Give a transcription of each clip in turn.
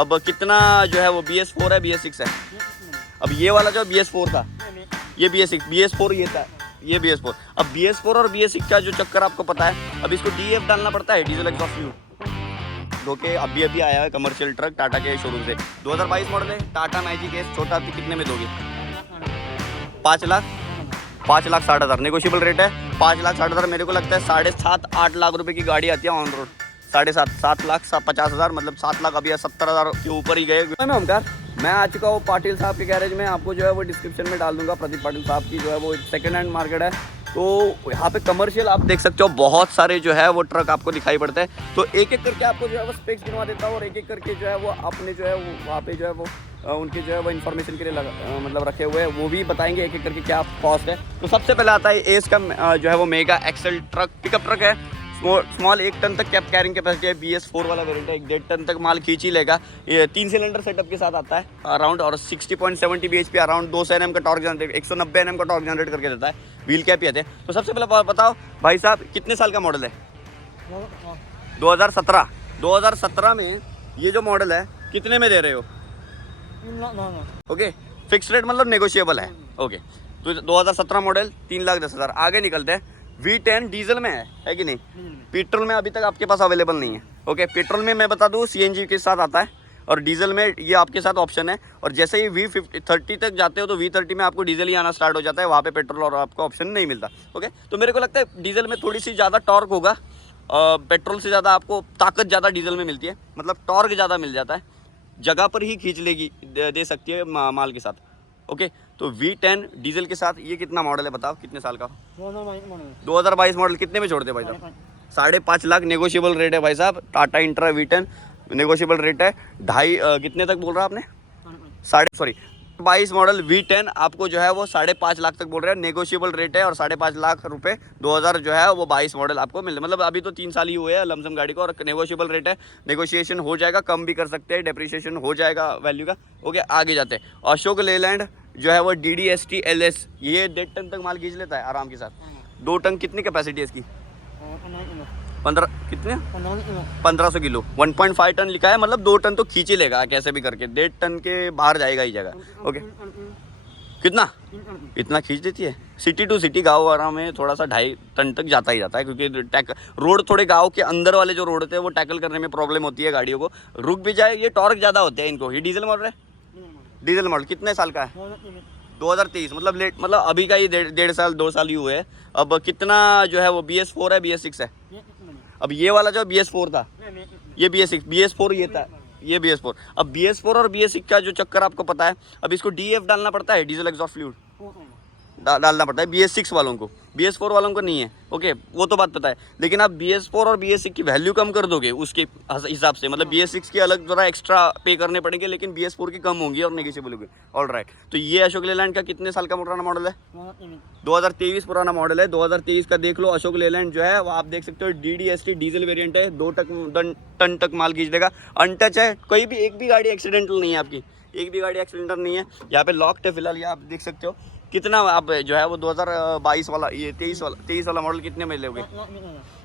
अब कितना जो है वो BS4 है BS6 है? अब ये वाला जो BS4 था, ये BS6, BS4 ये था, ये BS4। अब BS4 और BS6 का जो चक्कर आपको पता है, अब इसको DEF डालना पड़ता है, डीजल एग्जॉस्ट फ्यूल धोके। अभी आया है कमर्शियल ट्रक टाटा के शोरूम से, 2022 मॉडल है, टाटा मैजिक एस छोटा हाथी। कितने में दोगे? 5 लाख 5,60,000 नेगोशियबल रेट है। 5,60,000 मेरे को लगता है 7.5-8 लाख रुपए की गाड़ी आती है ऑन रोड। 7,50,000 मतलब 7 लाख अभी 70,000 के ऊपर ही गए। मैं ओमकार, मैं आ चुका हूँ पाटिल साहब के गैरेज में। आपको जो है वो डिस्क्रिप्शन में डाल दूंगा। प्रदीप पाटिल साहब की जो है वो सेकंड हैंड मार्केट है। तो यहाँ पे कमर्शियल आप देख सकते हो, बहुत सारे जो है वो ट्रक आपको दिखाई पड़ते हैं। तो एक एक करके आपको जो है वो स्पेक्स गिनवा देता हूँ और एक एक करके जो है वो आपने जो है वो वहाँ पे जो है वो उनके जो है वो इन्फॉर्मेशन के लिए मतलब रखे हुए हैं, वो भी बताएंगे एक एक करके क्या कॉस्ट है। तो सबसे पहले आता है एस का जो है वो mega axle truck, pickup truck है। स्मॉल 1 टन तक कैप कैरिंग कैपेसिटी है। BS4 वाला वेरिएंट है, 1.5 टन तक माल खींच ही लेगा। ये 3 सिलेंडर सेटअप के साथ आता है अराउंड, और 60.70 bhp अराउंड 200 Nm का टॉर्क जनरेट, 190 Nm का टॉर्क जनरेट करके देता है। व्हील कैप ही आते हैं। तो सबसे पहले बताओ भाई साहब, कितने साल का मॉडल है? 2017 में ये जो मॉडल है कितने में दे रहे हो? ओके, फिक्स रेट मतलब नेगोशिएबल है। ओके, तो 2017 मॉडल 3,10,000। आगे निकलते हैं। V10 डीजल में है कि नहीं? पेट्रोल में अभी तक आपके पास अवेलेबल नहीं है। ओके, पेट्रोल में मैं बता दूं CNG के साथ आता है, और डीजल में ये आपके साथ ऑप्शन है। और जैसे ही V30 तक जाते हो तो V30 में आपको डीजल ही आना स्टार्ट हो जाता है, वहाँ पे पेट्रोल और आपको ऑप्शन नहीं मिलता। ओके, तो मेरे को लगता है डीजल में थोड़ी सी ज़्यादा टॉर्क होगा, पेट्रोल से ज़्यादा आपको ताकत ज़्यादा डीजल में मिलती है, मतलब टॉर्क ज़्यादा मिल जाता है, जगह पर ही खींच लेगी दे सकती है माल के साथ। ओके, तो V10 डीजल के साथ ये कितना मॉडल है बताओ, कितने साल का? 2022 मॉडल। कितने में छोड़ते भाई साहब? 5.5 लाख नेगोशियबल रेट है भाई साहब। Tata intra V10 negotiable rate है। कितने तक बोल रहा आपने? 22 मॉडल V10 आपको जो है वो 5.5 लाख तक बोल रहे हैं, नेगोशियबल रेट है। और 5.5 लाख रुपए 2000 जो है वो 22 मॉडल आपको मिल, मतलब अभी तो 3 साल ही हुए हैं लमसम गाड़ी को, और नेगोशियबल रेट है। नेगोशिएशन हो जाएगा, कम भी कर सकते हैं, डेप्रिसिएशन हो जाएगा वैल्यू का। ओके, आगे जाते हैं। अशोक लेलैंड जो है वो DDST LS, ये 1.5 टन तक माल खींच लेता है आराम के साथ। 2 टन कितनी कैपेसिटी है इसकी? 1500 किलो। 1.5 टन लिखा है, मतलब 2 टन तो खींच ही लेगा कैसे भी करके, 1.5 टन के बाहर जाएगा ही जाएगा। ओके, कितना? इतना खींच देती है। सिटी टू सिटी गाँव वारा में थोड़ा सा 2.5 टन तक जाता ही जाता है, क्योंकि रोड थोड़े गाँव के अंदर वाले जो रोड होते हैं वो टैकल करने में प्रॉब्लम होती है गाड़ियों को, रुक भी जाए। ये टॉर्क ज़्यादा होते हैं इनको। ये डीजल मॉडल है, डीजल मॉडल कितने साल का है? 2023, मतलब लेट, मतलब अभी का ही 1.5 साल 2 साल ही हुए हैं। अब कितना जो है वो BS4 है BS6 है? अब ये वाला जो BS4 था, ये BS6, BS4 ये था, ये BS4। अब BS4 और BS6 का जो चक्कर आपको पता है, अब इसको DEF डालना पड़ता है, डीजल एग्जॉस्ट फ्यूल डालना पड़ता है BS6 वालों को, BS4 वालों को नहीं है। ओके, वो तो बात पता है। लेकिन आप BS4 और BS6 की वैल्यू कम कर दोगे उसके हिसाब से, मतलब BS6 की अलग जरा एक्स्ट्रा पे करने पड़ेंगे, लेकिन BS4 की कम होंगी और नेगोशिएबल होगी। ऑलराइट, तो ये अशोक लेलैंड का कितने साल का पुराना मॉडल है? 2023 पुराना मॉडल है। 2023 का देख लो। अशोक लेलैंड जो है वो आप देख सकते हो, DDST डीजल वेरिएंट है। 2 टन तक माल खींच देगा। अनटच है, कोई भी एक भी गाड़ी एक्सीडेंटल नहीं है आपकी, एक भी गाड़ी एक्सीडेंटल नहीं है। यहाँ पे लॉक्ड है फिलहाल, ये आप देख सकते हो। कितना आप जो है वो 2022 वाला, ये 23 वाला मॉडल कितने में लोगे?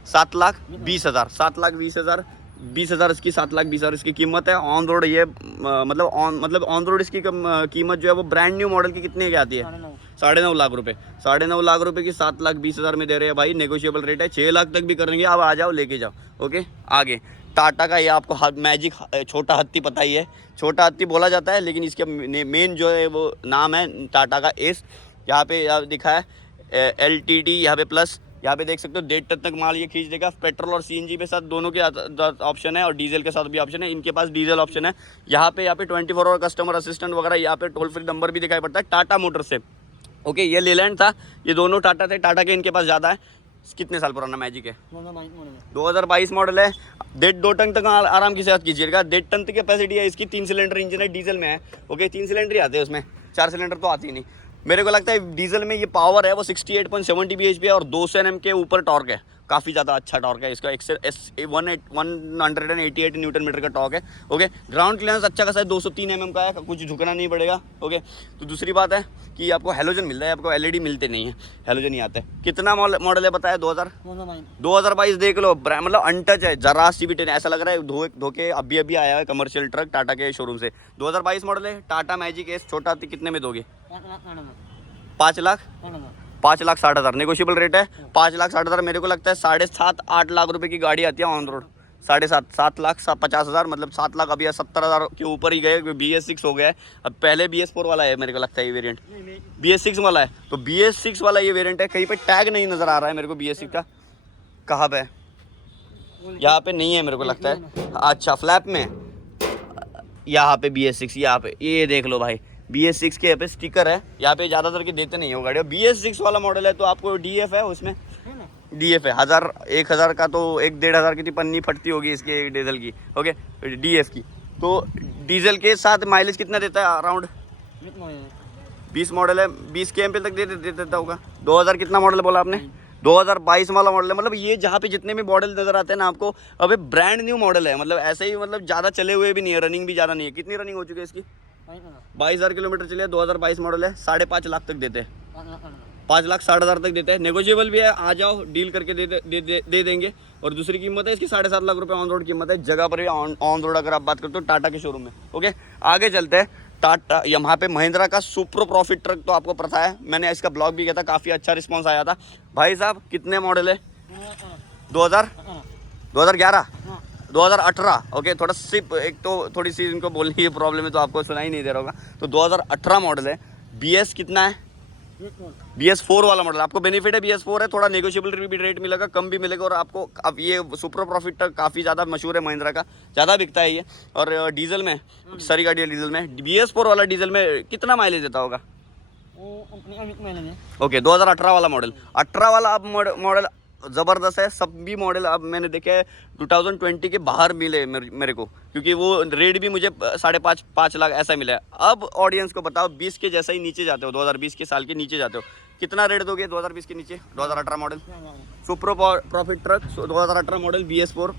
7,20,000। 7,20,000, 20,000 इसकी, 7,20,000 इसकी कीमत है। ऑन रोड ये मतलब ऑन रोड इसकी कीमत जो है वो ब्रांड न्यू मॉडल की कितने की आती है? 9.5 लाख रुपए। 9.5 लाख रुपए की 7,20,000 में दे रहे हैं भाई। नेगोशिएबल रेट है, 6 लाख तक भी करेंगे। अब आ जाओ, लेके जाओ। ओके, आगे टाटा का ये आपको मैजिक छोटा हाथी पता ही है, छोटा हाथी बोला जाता है, लेकिन इसका मेन जो है वो नाम है टाटा का एस। यहाँ पे दिखा है LTD, यहाँ पे प्लस, यहाँ पे देख सकते हो 1.5 टन तक माल ये खींच देगा। पेट्रोल और CNG पे साथ दोनों के ऑप्शन है, और डीजल के साथ भी ऑप्शन है। इनके पास डीजल ऑप्शन है। यहाँ पे 24 आवर कस्टमर असिस्टेंट वगैरह, यहाँ पे टोल फ्री नंबर भी दिखाई पड़ता है टाटा मोटर से। ओके, ये लेलैंड था, ये दोनों टाटा थे। टाटा के इनके पास ज़्यादा है। कितने साल पुराना मैजिक है? 2022 मॉडल है। 1.5-2 टन तक आराम के साथ कीजिएगा। 1.5 टन तक कैपेसिटी है इसकी। 3 सिलेंडर इंजन है, डीजल में है। ओके, 3 सिलेंडर ही आते हैं उसमें, 4 सिलेंडर तो आती ही नहीं। मेरे को लगता है डीजल में ये पावर है वो 68.70 bhp है, और 200 Nm के ऊपर टॉर्क है। काफ़ी ज़्यादा अच्छा टॉर्क है इसका। 188 न्यूटन मीटर का टॉर्क है। ओके, ग्राउंड क्लियरेंस अच्छा खासा है, 203 mm का है, कुछ झुकना नहीं पड़ेगा। ओके, तो दूसरी बात है कि आपको हेलोजन मिल रहा है, आपको LED मिलते नहीं है, हेलोजन ही आता है। कितना मॉडल है बताया? 2022 देख लो, मतलब अनटच है, जरा सी भी ऐसा लग रहा है धोके अभी अभी आया है कमर्शियल ट्रक टाटा के शोरूम से। 2022 मॉडल है, टाटा मैजिक एस छोटा हाथी कितने में दोगे? 5 लाख 5,60,000 नेगोशिएबल रेट है। 5,60,000 मेरे को लगता है 7.5-8 लाख रुपए की गाड़ी आती है ऑन रोड। 7.5 लाख 50,000 मतलब 7 लाख अभी 70,000 के ऊपर ही गए। BS6 हो गया है, अब पहले BS4 वाला है मेरे को लगता है ये वेरिएंट। BS6 वाला है, तो BS6 वाला ये वेरिएंट है। कहीं पे टैग नहीं नज़र आ रहा है मेरे को BS6 का, कहाँ पे? यहाँ पे नहीं है मेरे को लगता है। अच्छा, फ्लैप में यहाँ पे BS6, यहाँ पे ये देख लो भाई, BS6 के यहाँ पे स्टिकर है। यहाँ पे ज़्यादातर के देते नहीं हो गाड़ी। BS6 वाला मॉडल है तो आपको DF है, उसमें DF है 1,000 का, तो 1-1,500 की पन्नी फटती होगी इसकी डीजल की। ओके, DF की। तो डीजल के साथ माइलेज कितना देता है? अराउंड 20 मॉडल है, 20 km तक दे देता होगा। 2000 कितना मॉडल बोला आपने? 2022 वाला मॉडल है। मतलब ये जहाँ पे जितने भी मॉडल नज़र आते हैं ना आपको, अबे ब्रांड न्यू मॉडल है, मतलब ऐसे ही, मतलब ज़्यादा चले हुए भी नहीं है, रनिंग भी ज़्यादा नहीं है। कितनी रनिंग हो चुकी है इसकी? 22,000 किलोमीटर चले। 2022 मॉडल है, 5.5 लाख तक देते हैं, 5,60,000 तक देते हैं। नेगोशिएबल भी है, आ जाओ डील करके दे देंगे। और दूसरी कीमत है इसकी 7.5 लाख रुपए ऑन रोड कीमत है, जगह पर भी ऑन रोड अगर आप बात करते हो टाटा के शोरूम में। ओके, आगे चलते हैं। टाटा यहाँ पे महिंद्रा का सुप्रो प्रॉफिट ट्रक तो आपको पता है, मैंने इसका ब्लॉग भी किया था, काफ़ी अच्छा रिस्पॉन्स आया था। भाई साहब कितने मॉडल है? 2011 2018। ओके, थोड़ा सिप एक तो थोड़ी सी इनको बोलने की प्रॉब्लम है तो आपको सुनाई नहीं दे रहा होगा। तो 2018 मॉडल है। BS कितना है? BS4 वाला मॉडल। आपको बेनिफिट है BS4 है, थोड़ा नेगोशिएबल भी रेट मिलेगा, कम भी मिलेगा। और आपको अब ये सुपर प्रॉफिट तक काफ़ी ज़्यादा मशहूर है महिंद्रा का, ज़्यादा बिकता है ये। और डीजल में सारी गाड़ी है डीजल में। BS4 वाला डीजल में कितना माइलेज देता होगा? ओके, 2018 वाला मॉडल। 18 वाला अब मॉडल ज़बरदस्त है। सभी मॉडल अब मैंने देखे 2020 के बाहर मिले मेरे को, क्योंकि वो रेट भी मुझे 5.5 लाख ऐसा मिला है। अब ऑडियंस को बताओ, 20 के जैसा ही नीचे जाते हो, 2020 के साल के नीचे जाते हो, कितना रेट दोगे 2020 के नीचे? 2018 model Supro profit truck 2018 model BS4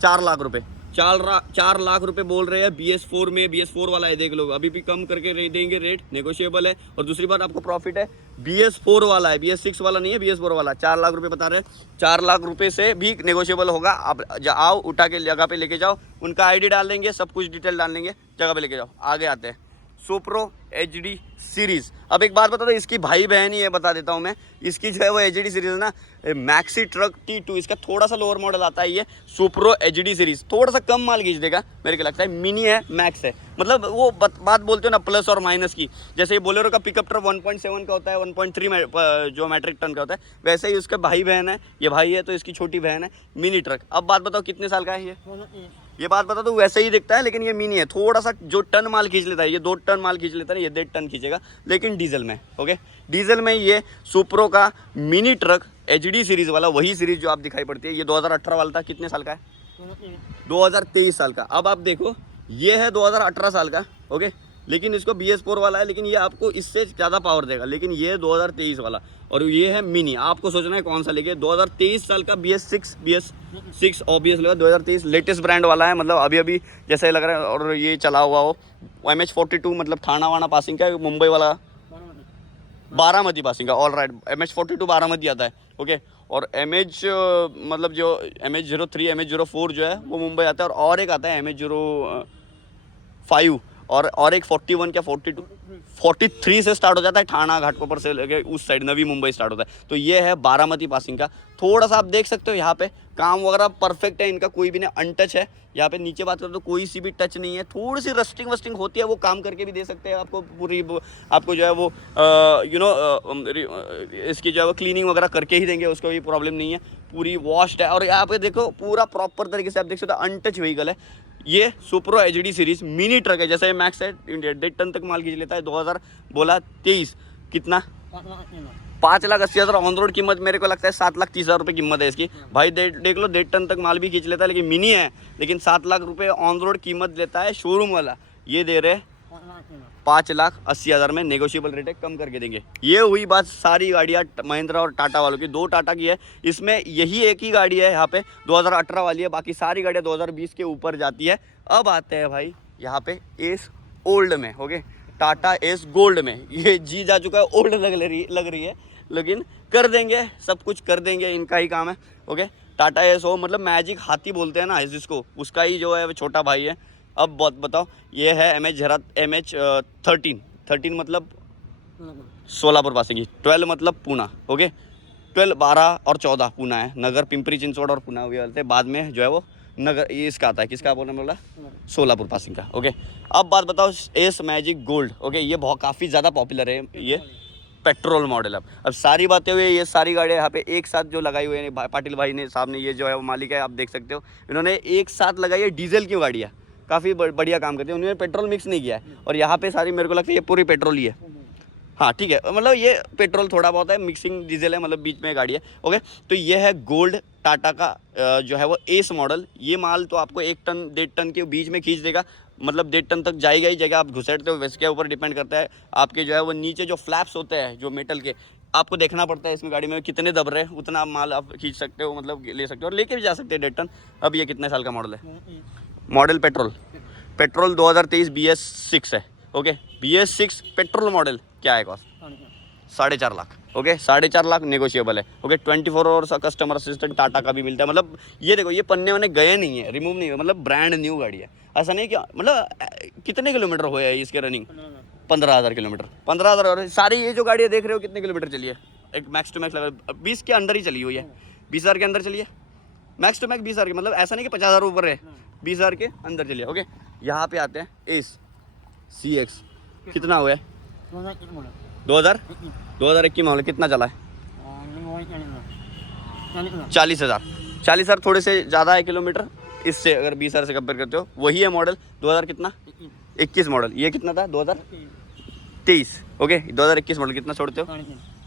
4 lakh रुपए, 4 लाख रुपए बोल रहे हैं BS4 में। BS4 वाला है, देख लो, अभी भी कम करके देंगे, रेट नेगोशिएबल है। और दूसरी बात आपको प्रॉफिट है, BS4 वाला है, BS6 वाला नहीं है, BS4 वाला। 4 लाख रुपए बता रहे हैं, 4 लाख रुपए से भी नेगोशिएबल होगा। आप आओ, उठा के जगह पे लेके जाओ, उनका ID डाल देंगे, सब कुछ डिटेल डाल देंगे, जगह पे लेके जाओ। आगे आते हैं सुप्रो HD सीरीज़। अब एक बात बता दो, इसकी भाई बहन ही है, बता देता हूँ मैं। इसकी जो है वो HD सीरीज़ ना, मैक्सी ट्रक T2, इसका थोड़ा सा लोअर मॉडल आता है ये सुप्रो HD सीरीज़। थोड़ा सा कम माल खींच देगा मेरे को लगता है, मिनी है, मैक्स है। मतलब वो बात बोलते हो ना प्लस और माइनस की, जैसे बोलेरो का पिकअप ट्रक 1.7 का होता है, 1.3 जो मैट्रिक टन का होता है, वैसे ही उसका भाई बहन है, ये भाई है तो इसकी छोटी बहन है, मिनी ट्रक। अब बात बताओ कितने साल का है ये बात बता दो। वैसे ही दिखता है लेकिन ये मिनी है, थोड़ा सा जो टन माल खींच लेता है, ये 2 टन माल खींच लेता है, ये 1.5 टन खींचेगा, लेकिन डीजल में। ओके, डीजल में ये सुप्रो का मिनी ट्रक HD सीरीज़ वाला, वही सीरीज़ जो आप दिखाई पड़ती है, ये 2018 वाला था। कितने साल का है? 2023 साल का। अब आप देखो, ये है 2018 साल का। ओके, लेकिन इसको BS4 वाला है, लेकिन ये आपको इससे ज़्यादा पावर देगा, लेकिन ये 2023 वाला, और ये है मिनी। आपको सोचना है कौन सा लेके। 2023 साल का BS6 ऑब्वियस लगा, 2023 लेटेस्ट ब्रांड वाला है, मतलब अभी अभी जैसे लग रहा है। और ये चला हुआ हो MH42, मतलब थाना वाना पासिंग का, मुंबई वाला बारामती पासिंग का। ऑल राइट, MH42 बारामती आता है। ओके, और MH मतलब जो MH03 MH04 जो है वो मुंबई आता है, और एक आता है MH05, और एक 41 क्या 43 से स्टार्ट हो जाता है, ठाणा घाटकोपर से लेके उस साइड नवी मुंबई स्टार्ट होता है। तो ये है बारामती पासिंग का। थोड़ा सा आप देख सकते हो यहाँ पे काम वगैरह परफेक्ट है इनका, कोई भी नहीं अनटच है। यहाँ पे नीचे बात करो तो कोई सी भी टच नहीं है, थोड़ी सी रस्टिंग होती है, वो काम करके भी दे सकते हैं आपको। पूरी आपको जो है वो इसकी जो है वो क्लीनिंग वगैरह करके ही देंगे, उसको भी प्रॉब्लम नहीं है, पूरी वॉश्ड है। और यहाँ पे देखो पूरा प्रॉपर तरीके से आप देख सकते हो, अनटच व्हीकल है ये। Supro HD series mini truck है, जैसे मैक्स है, 1.5 टन तक माल खींच लेता है। 2023 कितना? 5,80,000 ऑन रोड कीमत, मेरे को लगता है 7,30,000 रुपये कीमत है इसकी। भाई देख लो, 1.5 टन तक माल भी खींच लेता है, लेकिन मिनी है, लेकिन 7 लाख रुपये ऑन रोड कीमत लेता है शोरूम वाला। ये दे रहे 5,80,000 में नेगोशिएबल रेट है, कम करके देंगे। ये हुई बात सारी गाड़ियाँ महिंद्रा और टाटा वालों की। 2 टाटा की है, इसमें यही एक ही गाड़ी है यहाँ पे 2018 वाली है, बाकी सारी गाड़ियाँ 2020 के ऊपर जाती है। अब आते हैं भाई यहाँ पे एस ओल्ड में, ओके, टाटा एस गोल्ड में। ये जी जा चुका है, ओल्ड लग रही है, लेकिन कर देंगे, सब कुछ कर देंगे, इनका ही काम है। ओके, टाटा एस हो मतलब मैजिक हाथी बोलते हैं ना जिसको, उसका ही जो है वो छोटा भाई है। अब बहुत बताओ, ये है MH13 मतलब सोलापुर पासिंग, 12 मतलब पूना। ओके, 12, 12 और 14 पूना है, नगर, पिंपरी चिंचवड़ और पूना हुए वाले थे। बाद में जो है वो नगर, ये इसका आता है, किसका बोलना बोला, सोलापुर पासिंग का। ओके, अब बात बताओ एस मैजिक गोल्ड। ओके, ये बहुत काफ़ी ज़्यादा पॉपुलर है, ये पेट्रोल मॉडल। अब सारी बातें हुई, ये सारी गाड़ियाँ यहाँ पे एक साथ जो लगाई हुई है पाटिल भाई ने, साहब ने, ये जो है वो मालिक है, आप देख सकते हो, इन्होंने एक साथ लगाई है डीजल की गाड़ियाँ, काफ़ी बढ़िया काम करती है। उन्होंने पेट्रोल मिक्स नहीं किया है, और यहाँ पे सारी मेरे को लगता है ये पूरी पेट्रोल ही है। हाँ ठीक है, मतलब ये पेट्रोल थोड़ा बहुत है, मिक्सिंग डीजल है, मतलब बीच में गाड़ी है। ओके, तो ये है गोल्ड टाटा का जो है वो एस मॉडल। ये माल तो आपको 1 टन 1.5 टन के बीच में खींच देगा, मतलब 1.5 टन तक जाएगा ही जाएगा। आप घुसेड़ते हो वैसे के ऊपर डिपेंड करता है, आपके जो है वो नीचे जो फ्लैप्स होते हैं जो मेटल के, आपको देखना पड़ता है इसमें गाड़ी में कितने दब रहे हैं, उतना माल आप खींच सकते हो, मतलब ले सकते हो और लेके भी जा सकते हैं 1.5 टन। अब ये कितने साल का मॉडल है? मॉडल पेट्रोल 2023 BS6 है। ओके, BS6 पेट्रोल मॉडल क्या है cost? 4.5 lakh. Okay, 4.5 lakh negotiable है। Okay, 24 hours customer assistant Tata का भी मिलता है। मतलब ये देखो, ये पन्ने वन्ने गए नहीं है, रिमूव नहीं हुए, मतलब ब्रांड न्यू गाड़ी है। ऐसा नहीं क्या, मतलब कितने किलोमीटर हुए है इसके रनिंग? 15,000 किलोमीटर। 15,000। और सारी ये जो गाड़ियाँ देख रहे हो कितने किलोमीटर चली है? एक मैक्स टू मैक्स लेवल 20 के अंदर ही चली हुई है, 20,000 के अंदर चलिए, मैक्स टू मैक्स 20,000 की, मतलब ऐसा नहीं कि 50,000 ऊपर है, 20,000 के अंदर चलिए। ओके, यहाँ पे आते हैं एस CX, कितना हुआ है? 2021 मॉडल, कितना चला है? 40,000। 40,000 थोड़े से ज़्यादा है किलोमीटर इससे, अगर 20,000 से कंपेयर करते हो। वही है मॉडल 2000 कितना? 21 मॉडल। ये कितना था? 2023। ओके, 2021 मॉडल कितना छोड़ते हो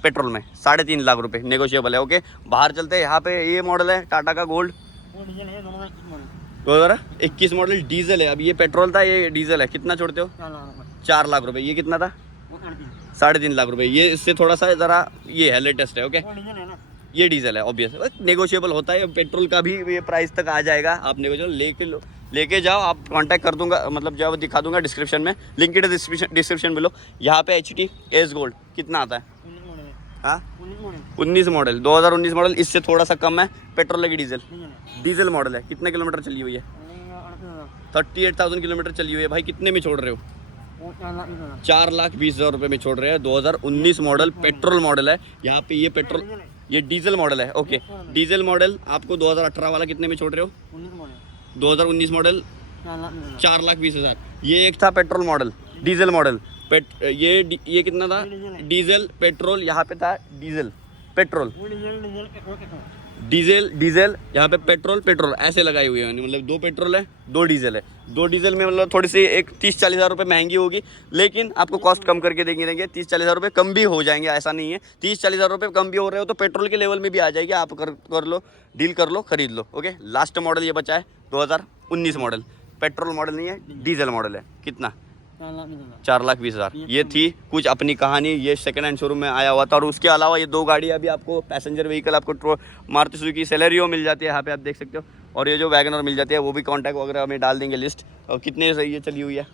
पेट्रोल में? 3.5 लाख रुपए नेगोशिएबल है। ओके, बाहर चलते हैं, यहाँ पे ये मॉडल है टाटा का गोल्ड, 2021 मॉडल डीजल है। अब ये पेट्रोल था, ये डीजल है, कितना छोड़ते हो? 4 लाख रुपए। ये कितना था? 3.5 लाख रुपए। ये इससे थोड़ा सा ज़रा ये है, लेटेस्ट है। ओके, ये डीजल है, ऑब्वियस नेगोशिएबल होता है। पेट्रोल का भी ये प्राइस तक आ जाएगा, आप नेगोशिएबल लेके जाओ, आप कांटेक्ट कर दूंगा, मतलब जो है वो दिखा दूंगा डिस्क्रिप्शन में, लिंक इट डिस्क्रिप्शन मिलो। यहाँ पे HT एस गोल्ड कितना आता है? हाँ, 19 मॉडल, 2019 मॉडल, इससे थोड़ा सा कम है। पेट्रोल लगी डीजल मॉडल है, कितने किलोमीटर चली हुई है? 38,000 किलोमीटर चली हुई है। भाई कितने में छोड़ रहे हो? 4,20,000 रुपये में छोड़ रहे हैं। 2019 मॉडल पेट्रोल मॉडल है। यहाँ पे ये पेट्रोल, ये डीजल मॉडल है। ओके, डीजल मॉडल आपको 2018 वाला कितने में छोड़ रहे हो? 2019 मॉडल 4,20,000। ये एक था पेट्रोल मॉडल, डीजल मॉडल, ये कितना था? डीजल पेट्रोल, यहाँ पे था डीजल पेट्रोल, डीजल यहाँ पे पेट्रोल ऐसे लगाई हुई है, मतलब 2 पेट्रोल है 2 डीजल है। 2 डीजल में मतलब थोड़ी सी एक 30-40,000 रुपये महंगी होगी, लेकिन आपको कॉस्ट कम करके देंगे 30-40,000 रुपये कम भी हो जाएंगे, ऐसा नहीं है। 30-40,000 रुपये कम भी हो रहे हो तो पेट्रोल के लेवल में भी आ जाएगी, आप कर लो, डील कर लो, खरीद लो। ओके, लास्ट मॉडल ये बचा है 2019 मॉडल, पेट्रोल मॉडल नहीं है, डीजल मॉडल है। कितना? 4,20,000। ये थी कुछ अपनी कहानी, ये सेकंड हैंड शोरूम में आया हुआ था। और उसके अलावा ये 2 गाड़ियाँ अभी आपको पैसेंजर व्हीकल, आपको मारुति सुजुकी सेलेरियो मिल जाती है, यहाँ पे आप देख सकते हो, और ये जो वैगनर मिल जाती है, वो भी कॉन्टैक्ट वगैरह में डाल देंगे लिस्ट। और कितने सही ये चली हुई है?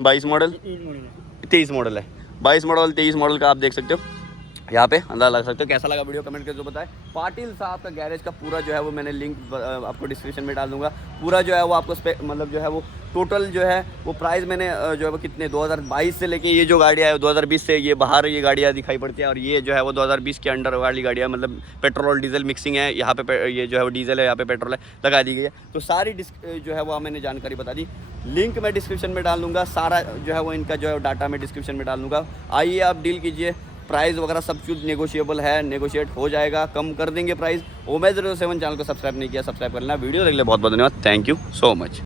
22 मॉडल 23 मॉडल है, 22 मॉडल 23 मॉडल का आप देख सकते हो, यहाँ पे अंदाजा लगा सकते हो। कैसा लगा वीडियो कमेंट करके जो बताएं। पाटिल साहब का गैरेज का पूरा जो है वो मैंने लिंक आपको डिस्क्रिप्शन में डाल दूंगा। पूरा जो है वो आपको मतलब जो है वो टोटल जो है वो प्राइस मैंने जो है वो कितने 2022 से लेके ये जो गाड़ियाँ है 2020 से ये बाहर ये गाड़ियाँ दिखाई पड़ती हैं, और ये जो है वो 2020 के अंडर वाली गाड़ियाँ, मतलब पेट्रोल और डीजल मिक्सिंग है। यहाँ पे ये जो है वो डीजल है, यहाँ पे पेट्रोल है, लगा दी गई है। तो सारी जो है वो मैंने जानकारी बता दी, लिंक मैं डिस्क्रिप्शन में डाल दूँगा। सारा जो है वो इनका जो है डाटा मैं डिस्क्रिप्शन में डाल दूँगा। आइए आप डील कीजिए, प्राइस वगैरह सब कुछ नेगोशिएबल है, नेगोशिएट हो जाएगा, कम कर देंगे प्राइस। Omez 07 चैनल को सब्सक्राइब नहीं किया, सब्सक्राइब करना। वीडियो देखने के लिए बहुत बहुत धन्यवाद। Thank you so much.